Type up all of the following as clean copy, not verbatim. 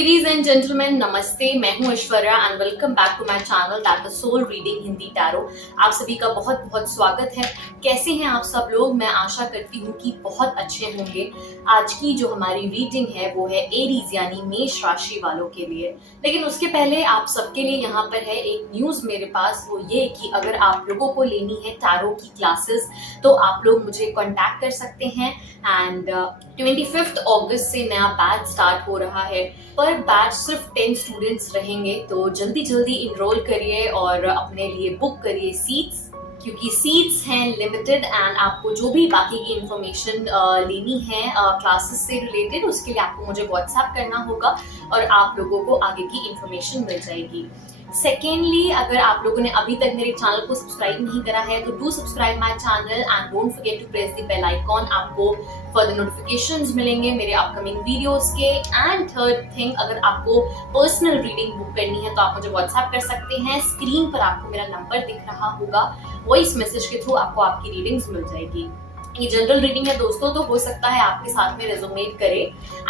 Ladies and gentleman, नमस्ते। मैं हूं Aishwarya and welcome back to my channel that is soul reading Hindi tarot. आप सभी का बहुत बहुत स्वागत है। कैसे हैं आप सब लोग? मैं आशा करती हूं कि बहुत अच्छे होंगे। आज की जो हमारी रीडिंग है वो है एरीज यानी मेष राशि वालों के लिए। लेकिन उसके पहले आप सबके लिए यहाँ पर है एक न्यूज मेरे पास, वो ये कि अगर आप लोगों को लेनी है टैरो की क्लासेस तो आप लोग मुझे कॉन्टैक्ट कर सकते हैं। एंड 25 अगस्त से नया बैच स्टार्ट हो रहा है। पर बैच सिर्फ 10 स्टूडेंट्स रहेंगे, तो जल्दी जल्दी इनरोल करिए और अपने लिए बुक करिए सीट्स, क्योंकि सीट्स हैं लिमिटेड। एंड आपको जो भी बाकी की इंफॉर्मेशन लेनी है क्लासेस से रिलेटेड, उसके लिए आपको मुझे व्हाट्सएप करना होगा और आप लोगों को आगे की इंफॉर्मेशन मिल जाएगी। सेकेंडली, अगर आप लोगों ने अभी तक मेरे चैनल को सब्सक्राइब नहीं करा है तो do subscribe my channel and don't forget to press the bell icon. आपको फर्दर नोटिफिकेशंस मिलेंगे मेरे अपकमिंग वीडियोस के। एंड थर्ड थिंग, अगर आपको पर्सनल रीडिंग बुक करनी है तो आप मुझे व्हाट्सएप कर सकते हैं। स्क्रीन पर आपको मेरा नंबर दिख रहा होगा, वॉइस मैसेज के थ्रू आपको आपकी रीडिंग्स मिल जाएगी। ये जनरल रीडिंग है दोस्तों, तो हो सकता है आपके साथ में रेजोनेट करे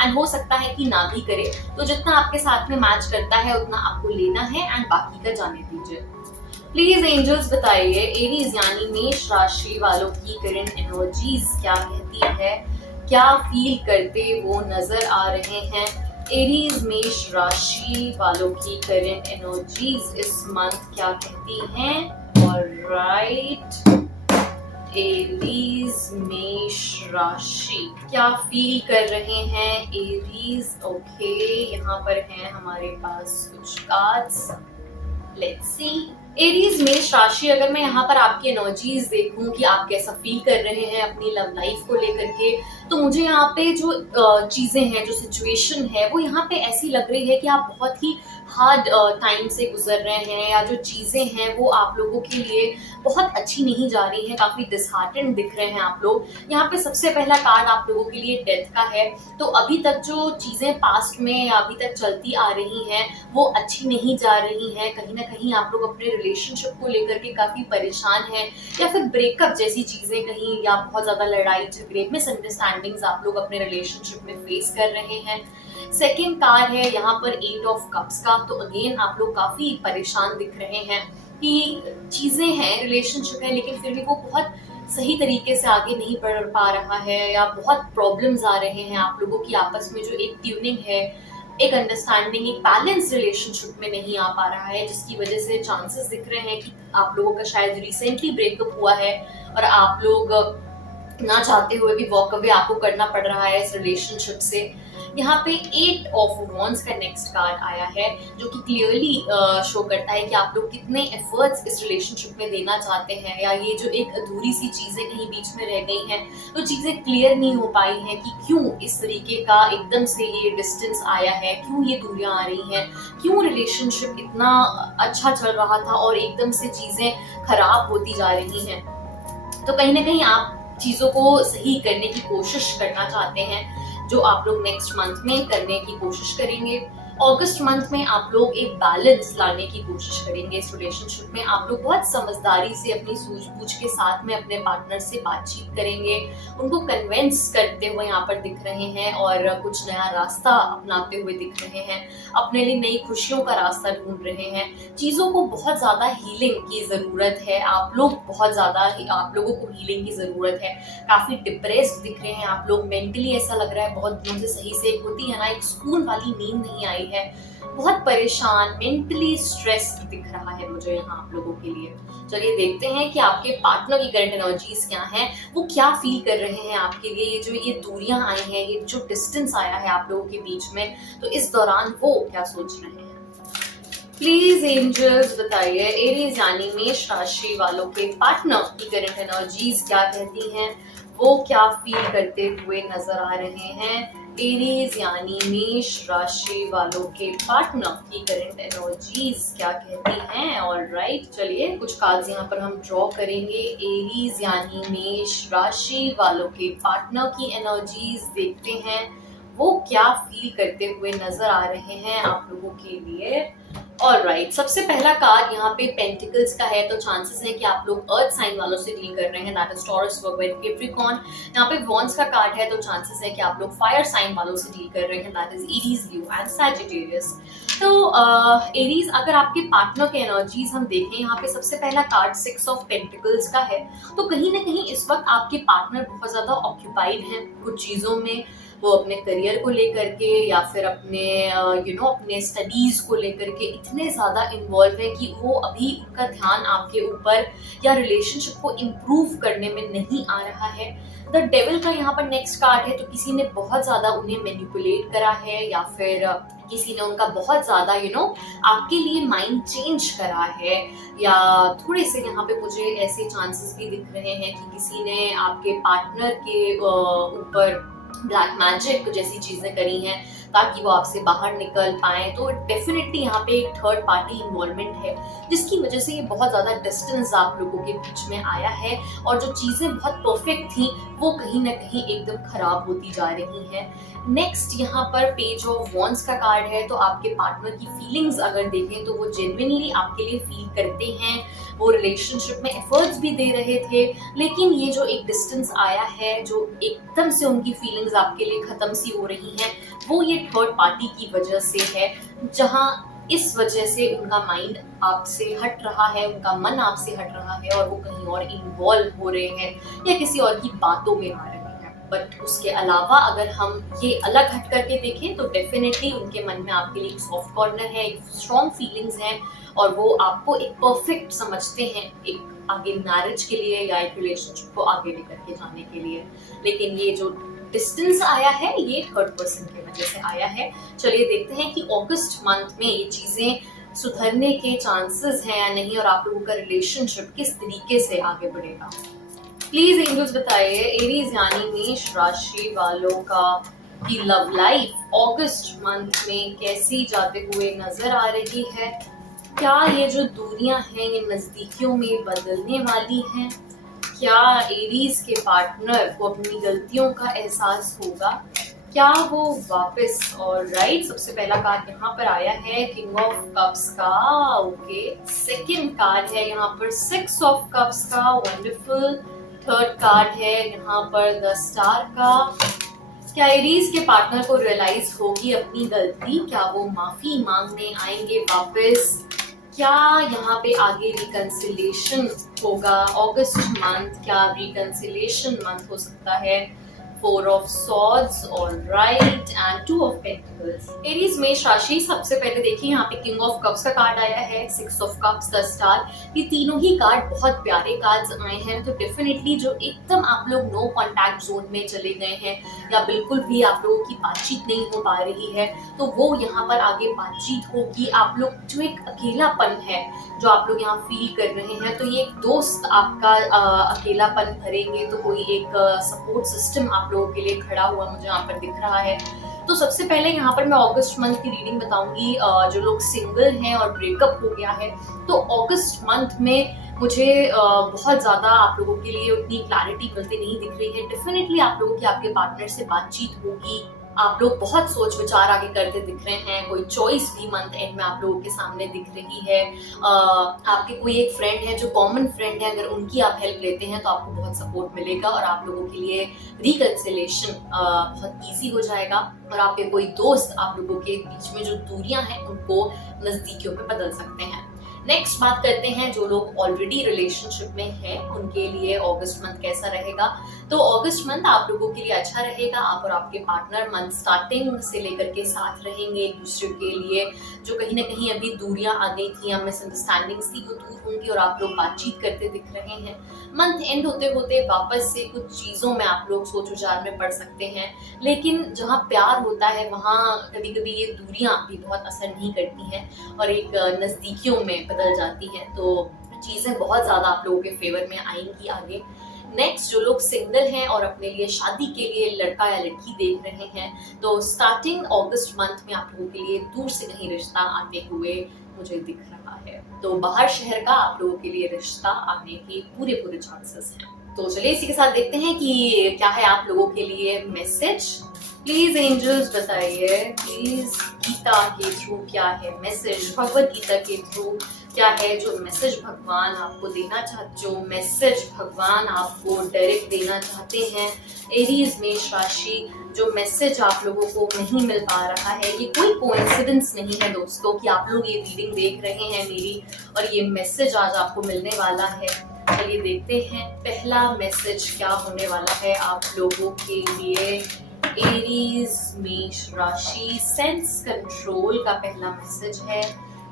एंड हो सकता है कि ना भी करे। तो जितना आपके साथ में मैच करता है उतना आपको लेना है एंड बाकी का जाने दीजिए। प्लीज एंजल्स बताइए एरीज यानी मेष राशि वालों की करंट एनर्जीज क्या कहती है, क्या फील करते वो नजर आ रहे हैं। एरीज मेष राशि वालों की करंट एनर्जीज इस मंथ क्या कहती हैं। ऑलराइट, एरीज मेष राशि क्या फील कर रहे हैं एरीज। ओके, यहाँ पर हैं हमारे पास कुछ कार्ड्स, लेट्स सी। एरीज मेष राशि, अगर मैं यहाँ पर आपकी एनर्जीज देखूं कि आप कैसा फील कर रहे हैं अपनी लव लाइफ को लेकर के, तो मुझे यहाँ पे जो चीजें हैं, जो सिचुएशन है वो यहाँ पे ऐसी लग रही है कि आप बहुत ही हार्ड टाइम से गुजर रहे हैं, या जो चीजें हैं वो आप लोगों के लिए बहुत अच्छी नहीं जा रही हैं, काफी डिसहार्टेंड दिख रहे हैं आप लोग। यहाँ पे सबसे पहला कार्ड आप लोगों के लिए डेथ का है। तो अभी तक जो चीजें पास्ट में या अभी तक चलती आ रही हैं वो अच्छी नहीं जा रही हैं। कहीं ना कहीं आप लोग अपने रिलेशनशिप को लेकर के काफी परेशान हैं, या फिर ब्रेकअप जैसी चीजें कहीं, या बहुत ज्यादा लड़ाई झगड़े मिसअंडरस्टैंडिंग्स आप लोग अपने रिलेशनशिप में फेस कर रहे हैं। सेकेंड कार्ड है यहाँ पर 8 ऑफ कप्स का। तो अगेन आप लोग काफी परेशान दिख रहे हैं कि चीजें हैं, रिलेशनशिप है, लेकिन फिर भी वो बहुत सही तरीके से आगे नहीं बढ़ पा रहा है, या बहुत प्रॉब्लम्स आ रहे हैं आप लोगों की आपस में। जो एक ट्यूनिंग है, एक अंडरस्टैंडिंग, एक बैलेंस रिलेशनशिप में नहीं आ पा रहा है, जिसकी वजह से चांसेस दिख रहे हैं कि आप लोगों का शायद रिसेंटली ब्रेकअप हुआ है और आप लोग ना चाहते हुए भी वॉक अवे आपको करना पड़ रहा है इस रिलेशनशिप से। यहाँ पे 8 ऑफ वॉन्ड्स का नेक्स्ट कार्ड आया है, जो कि क्लियरली शो करता है कि आप लोग कितने एफर्ट्स इस रिलेशनशिप में देना चाहते हैं, या ये जो एक अधूरी सी चीजें कहीं बीच में रह गई हैं, तो चीजें क्लियर नहीं हो पाई हैं कि क्यों इस तरीके का एकदम से ये डिस्टेंस आया है, क्यों ये दूरियां आ रही हैं, क्यों रिलेशनशिप इतना अच्छा चल रहा था और एकदम से चीजें खराब होती जा रही हैं। तो कहीं ना कहीं आप चीजों को सही करने की कोशिश करना चाहते हैं, जो आप लोग नेक्स्ट मंथ में करने की कोशिश करेंगे। अगस्त मंथ में आप लोग एक बैलेंस लाने की कोशिश करेंगे इस रिलेशनशिप में। आप लोग बहुत समझदारी से अपनी सूझबूझ के साथ में अपने पार्टनर से बातचीत करेंगे, उनको कन्विंस करते हुए यहाँ पर दिख रहे हैं, और कुछ नया रास्ता अपनाते हुए दिख रहे हैं, अपने लिए नई खुशियों का रास्ता ढूंढ रहे हैं। चीजों को बहुत ज्यादा हीलिंग की जरूरत है, आप लोग बहुत ज्यादा आप लोगों को हीलिंग की जरूरत है। काफी डिप्रेस्ड दिख रहे हैं आप लोग, मेंटली ऐसा लग रहा है बहुत दिनों से सही से एक होती है ना, एक सुकून वाली नींद नहीं आई है, बहुत परेशान, मेंटली स्ट्रेस्ड दिख रहा है मुझे यहाँ आप लोगों के लिए। चलिए देखते हैं कि आपके पार्टनर की करंट एनर्जीज क्या हैं, वो क्या फील कर रहे हैं आपके लिए। ये जो ये दूरियां आई हैं, ये जो डिस्टेंस आया है आप लोगों के बीच में, तो इस दौरान वो क्या सोच रहे हैं। प्लीज एंजल्स बताइए एरीज यानी मेष राशि वालों के पार्टनर की करंट एनर्जीज क्या कहती हैं, वो क्या फील करते हुए नजर आ रहे हैं। एरीज यानी मेष राशि वालों के पार्टनर की करंट एनर्जीज क्या कहती हैं। ऑलराइट, चलिए कुछ कार्ड्स यहाँ पर हम ड्रॉ करेंगे। एरीज यानी मेष राशि वालों के पार्टनर की एनर्जीज देखते हैं, वो क्या फील करते हुए नजर आ रहे हैं आप लोगों के लिए। ऑलराइट, सबसे पहला कार्ड यहाँ पे पेंटिकल्स का है, तो चांसेस है कि आप लोग अर्थ साइन वालों से डील कर रहे हैं, that is taurus, Virgo, Capricorn. यहाँ पे वॉन्ड्स का कार्ड है, तो चांसेस है कि आप लोग फायर साइन वालों से डील कर रहे हैं, that is Aries, Leo and Sagittarius. तो एरीज, अगर आपके पार्टनर के एनर्जीज हम देखें, यहाँ पे सबसे पहला कार्ड 6 ऑफ पेंटिकल्स का है, तो कहीं ना कहीं इस वक्त आपके पार्टनर बहुत ज्यादा ऑक्यूपाइड हैं कुछ चीजों में। वो अपने करियर को लेकर के या फिर अपने अपने स्टडीज को लेकर के इतने ज्यादा इन्वॉल्व है कि वो अभी उनका ध्यान आपके ऊपर या रिलेशनशिप को इम्प्रूव करने में नहीं आ रहा है। द डेविल का यहाँ पर नेक्स्ट कार्ड है, तो किसी ने बहुत ज्यादा उन्हें मैनिपुलेट करा है या फिर किसी ने उनका बहुत ज्यादा आपके लिए माइंड चेंज करा है, या थोड़े से यहाँ पे मुझे ऐसे चांसेस भी दिख रहे हैं कि किसी ने आपके पार्टनर के ऊपर ब्लैक मैजिक जैसी चीजें करी हैं ताकि वो आपसे बाहर निकल पाए। तो डेफिनेटली यहाँ पे एक थर्ड पार्टी इन्वॉल्वमेंट है जिसकी वजह से ये बहुत ज्यादा डिस्टेंस आप लोगों के बीच में आया है, और जो चीजें बहुत परफेक्ट थी वो कहीं ना कहीं एकदम खराब होती जा रही हैं। नेक्स्ट यहाँ पर पेज ऑफ वॉन्ड्स का कार्ड है, तो आपके पार्टनर की फीलिंग्स अगर देखें तो वो जेन्युइनली आपके लिए फील करते हैं, वो रिलेशनशिप में एफर्ट्स भी दे रहे थे, लेकिन ये जो एक डिस्टेंस आया है, जो एकदम से उनकी फीलिंग्स आपके लिए खत्म सी हो रही हैं, वो ये थर्ड पार्टी की वजह से है, जहां इस वजह से उनका माइंड आपसे हट रहा है, उनका मन आपसे हट रहा है और वो कहीं और इन्वॉल्व हो रहे हैं या किसी और की बातों में आ रहे हैं। बट उसके अलावा अगर हम ये अलग हट करके देखें तो डेफिनेटली उनके मन में आपके लिए एक सॉफ्ट कॉर्नर है, एक स्ट्रॉन्ग फीलिंग्स हैं, और वो आपको एक परफेक्ट समझते हैं एक आगे मैरिज के लिए या एक रिलेशनशिप को आगे लेकर के जाने के लिए। लेकिन ये जो डिस्टेंस आया है ये थर्ड पर्सन की वजह से आया है। चलिए देखते हैं कि अगस्त मंथ में ये चीजें सुधरने के चांसेस हैं या नहीं, और आप लोगों का रिलेशनशिप किस तरीके से आगे बढ़ेगा। प्लीज एंजल्स बताइए एरीज यानी मेष राशि वालों का की लव लाइफ अगस्त मंथ में कैसी जाते हुए नजर आ रही है। क्या ये जो दूरियां हैं ये नजदीकियों में बदलने वाली हैं? क्या एरीज के पार्टनर को अपनी गलतियों का एहसास होगा? क्या वो वापस, और राइट, सबसे पहला कार्ड यहाँ पर आया है किंग ऑफ कप्स का। ओके, सेकंड कार्ड है यहाँ पर 6 ऑफ कप्स का, वंडरफुल। थर्ड कार्ड है यहाँ पर द स्टार का। क्या एरीज के पार्टनर को रियलाइज होगी अपनी गलती? क्या वो माफी मांगने आएंगे वापस? क्या यहाँ पे आगे रिकंसिलेशन होगा अगस्त मंथ? क्या रिकंसिलेशन मंथ हो सकता है? 4 of swords, all right, and 2 of pentacles. Aries मेष राशि, सबसे पहले देखिए यहाँ पे किंग ऑफ कप्स का कार्ड आया है, 6 of cups, द स्टार। ये तीनों ही कार्ड बहुत प्यारे कार्ड्स आए हैं। तो डेफिनेटली जो एकदम आप लोग नो कॉन्टैक्ट जोन में चले गए हैं या बिल्कुल भी आप लोगों की बातचीत नहीं हो पा रही है, तो वो यहाँ पर आगे बातचीत होगी। आप लोग जो एक अकेलापन है जो आप लोग यहाँ फील कर रहे हैं, तो ये एक दोस्त आपका अकेलापन भरेंगे, तो कोई एक सपोर्ट सिस्टम आप लोगों के लिए खड़ा हुआ मुझे यहाँ पर दिख रहा है। तो सबसे पहले यहाँ पर मैं अगस्त मंथ की रीडिंग बताऊंगी। जो लोग सिंगल हैं और ब्रेकअप हो गया है, तो अगस्त मंथ में मुझे बहुत ज्यादा आप लोगों के लिए उतनी क्लैरिटी मिलती नहीं दिख रही है। डेफिनेटली आप लोगों की आपके पार्टनर से बातचीत होगी, आप लोग बहुत सोच विचार आगे करते दिख रहे हैं, कोई चॉइस भी मंथ एंड में आप लोगों के सामने दिख रही है। आपके कोई एक फ्रेंड है जो कॉमन फ्रेंड है, अगर उनकी आप हेल्प लेते हैं तो आपको बहुत सपोर्ट मिलेगा और आप लोगों के लिए रिकंसिलेशन बहुत इजी हो जाएगा, और आपके कोई दोस्त आप लोगों के बीच में जो दूरियां हैं उनको नजदीकियों में बदल सकते हैं। नेक्स्ट बात करते हैं जो लोग ऑलरेडी रिलेशनशिप में हैं उनके लिए अगस्त मंथ कैसा रहेगा। तो अगस्त मंथ आप लोगों के लिए अच्छा रहेगा। आप और आपके पार्टनर मंथ स्टार्टिंग से लेकर के साथ रहेंगे एक दूसरे के लिए। जो कहीं ना कहीं अभी दूरियां आ गई थी या मिसअंडरस्टैंडिंग्स थी वो दूर होंगी और आप लोग बातचीत करते दिख रहे हैं। मंथ एंड होते होते वापस से कुछ चीजों में आप लोग सोच विचार में पड़ सकते हैं, लेकिन जहाँ प्यार होता है वहाँ कभी कभी ये दूरियां भी बहुत असर नहीं करती हैं और एक नजदीकियों में बदल जाती हैं। तो चीजें बहुत ज्यादा आप लोगों के फेवर में आएंगी आगे। नेक्स्ट, जो लोग सिंगल हैं और अपने लिए शादी के लिए लड़का या लड़की देख रहे हैं, तो स्टार्टिंग अगस्त मंथ में आप लोगों के लिए दूर से कहीं रिश्ता आते हुए मुझे दिख रहा है। तो बाहर शहर का आप लोगों के लिए रिश्ता आने के पूरे चांसेस हैं। तो चलिए इसी के साथ देखते हैं कि क्या है आप लोगों के लिए मैसेज। प्लीज एंजल्स बताइए, प्लीज गीता के थ्रू क्या है मैसेज, भगवत गीता के थ्रू क्या है जो मैसेज भगवान आपको देना चाहते, जो मैसेज भगवान आपको डायरेक्ट देना चाहते हैं। एरीज मेष राशि, जो मैसेज आप लोगों को नहीं मिल पा रहा है, ये कोई कोइंसिडेंस नहीं है दोस्तों कि आप लोग ये रीडिंग देख रहे हैं मेरी और ये मैसेज आज आपको मिलने वाला है। चलिए देखते हैं पहला मैसेज क्या होने वाला है आप लोगों के लिए। एरीज मेष राशि, सेंस कंट्रोल का पहला मैसेज है।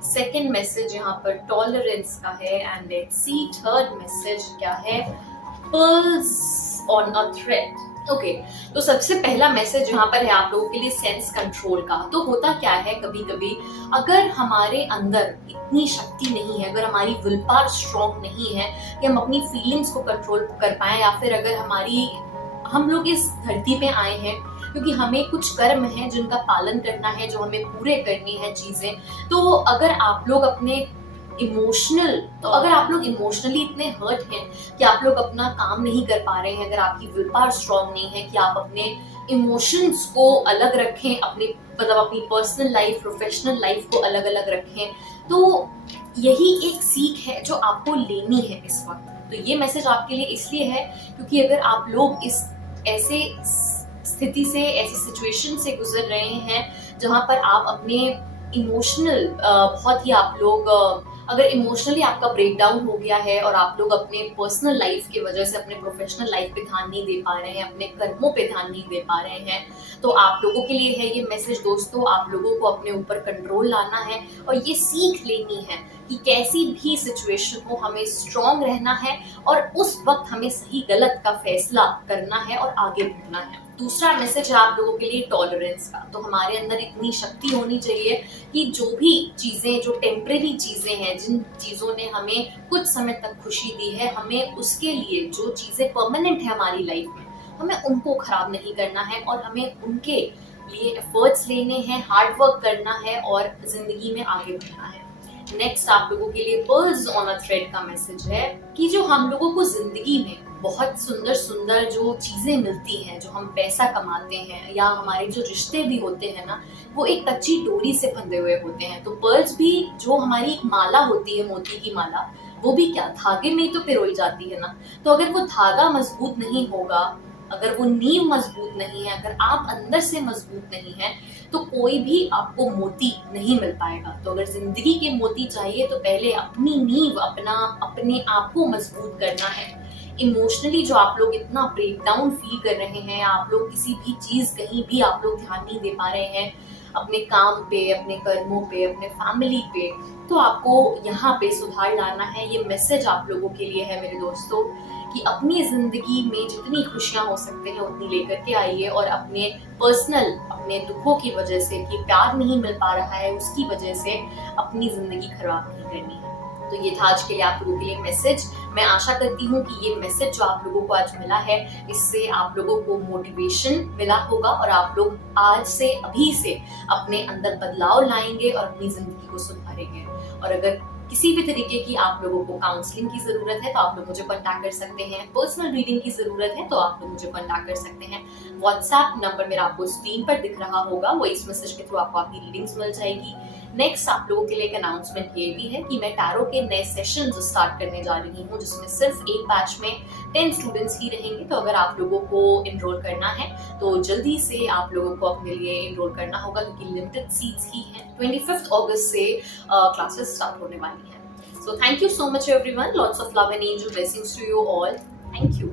सेकंड मैसेज यहाँ पर टॉलरेंस का है and let's see third message क्या है, pearls on a thread. Okay, तो सबसे पहला मैसेज यहाँ पर है आप लोगों के लिए सेंस कंट्रोल का। तो होता क्या है, कभी कभी अगर हमारे अंदर इतनी शक्ति नहीं है, अगर हमारी विल पावर स्ट्रॉन्ग नहीं है कि हम अपनी फीलिंग्स को कंट्रोल कर पाए, या फिर अगर हम लोग इस धरती पे आए हैं क्योंकि हमें कुछ कर्म है जिनका पालन करना है, जो हमें पूरे करनी है चीजें, तो अगर आप लोग इमोशनली इतने हर्ट हैं कि आप लोग अपना काम नहीं कर पा रहे हैं, अगर आपकी विल पावर स्ट्रॉन्ग नहीं है कि आप अपने इमोशंस को अलग रखें, अपनी पर्सनल लाइफ प्रोफेशनल लाइफ को अलग अलग रखें, तो यही एक सीख है जो आपको लेनी है इस वक्त। तो ये मैसेज आपके लिए इसलिए है क्योंकि अगर आप लोग इस ऐसे स्थिति से, ऐसी सिचुएशन से गुजर रहे हैं जहां पर आप अपने इमोशनल बहुत ही आप लोग अगर इमोशनली आपका ब्रेकडाउन हो गया है और आप लोग अपने पर्सनल लाइफ की वजह से अपने प्रोफेशनल लाइफ पे ध्यान नहीं दे पा रहे हैं, अपने कर्मों पे ध्यान नहीं दे पा रहे हैं, तो आप लोगों के लिए है ये मैसेज दोस्तों। आप लोगों को अपने ऊपर कंट्रोल लाना है और ये सीख लेनी है कि कैसी भी सिचुएशन हो हमें स्ट्रॉन्ग रहना है और उस वक्त हमें सही गलत का फैसला करना है और आगे बढ़ना है। दूसरा मैसेज है आप लोगों के लिए टॉलरेंस का। तो हमारे अंदर इतनी शक्ति होनी चाहिए कि जो भी चीजें, जो टेम्परेरी चीजें हैं, जिन चीजों ने हमें कुछ समय तक खुशी दी है, हमें उसके लिए जो चीजें परमानेंट है हमारी लाइफ में, हमें उनको खराब नहीं करना है और हमें उनके लिए एफर्ट्स लेने हैं, हार्ड वर्क करना है और जिंदगी में आगे बढ़ना है। नेक्स्ट आप लोगों के लिए पर्ल्स ऑन अ थ्रेड का मैसेज है कि जो हम लोगों को जिंदगी में बहुत सुंदर सुंदर जो चीजें मिलती हैं, जो हम पैसा कमाते हैं या हमारे जो रिश्ते भी होते हैं ना, वो एक कच्ची डोरी से बंधे हुए होते हैं। तो पर्ल्स भी जो हमारी एक माला होती है, मोती की माला, वो भी क्या धागे में ही तो पिरोई जाती है ना। तो अगर वो धागा मजबूत नहीं होगा, अगर वो नींव मजबूत नहीं है, अगर आप अंदर से मजबूत नहीं है, तो कोई भी आपको मोती नहीं मिल पाएगा। तो अगर जिंदगी के मोती चाहिए तो पहले अपनी नींव, अपने आप को मजबूत करना है। इमोशनली जो आप लोग इतना ब्रेकडाउन फील कर रहे हैं, आप लोग किसी भी चीज, कहीं भी आप लोग ध्यान नहीं दे पा रहे हैं अपने काम पे, अपने कर्मों पे, अपने फैमिली पे, तो आपको यहाँ पे सुधार लाना है। ये मैसेज आप लोगों के लिए है मेरे दोस्तों कि अपनी जिंदगी में जितनी खुशियां हो सकते हैं उतनी लेकर के आइए और अपने पर्सनल, अपने दुखों की वजह से कि प्यार नहीं मिल पा रहा है उसकी वजह से अपनी जिंदगी खराब नहीं करनी है। तो ये था आज के लिए आप लोगों के लिए मैसेज। मैं आशा करती हूँ कि ये मैसेज जो आप लोगों को आज मिला है, इससे आप लोगों को मोटिवेशन मिला होगा और आप लोग आज से, अभी से अपने अंदर बदलाव लाएंगे और अपनी जिंदगी को सुधारेंगे। और अगर किसी भी तरीके की आप लोगों को काउंसलिंग की जरूरत है तो आप लोग मुझे कांटेक्ट कर सकते हैं। पर्सनल रीडिंग की जरूरत है तो आप लोग मुझे कांटेक्ट कर सकते हैं। व्हाट्सएप नंबर मेरा आपको स्क्रीन पर दिख रहा होगा, वो इस मैसेज के थ्रू आपको आपकी रीडिंग्स मिल जाएगी। नेक्स्ट आप लोगों के लिए एक अनाउंसमेंट ये भी है कि मैं टैरो के नए सेशंस स्टार्ट करने जा रही हूँ, जिसमें सिर्फ एक बैच में 10 स्टूडेंट्स ही रहेंगे। तो अगर आप लोगों को एनरोल करना है तो जल्दी से आप लोगों को अपने लिए एनरोल करना होगा क्योंकि लिमिटेड सीट्स ही हैं। 25 अगस्त से क्लासेस स्टार्ट होने वाली हैं। So thank you so much everyone. Lots of love and angel blessings to you all. Thank you.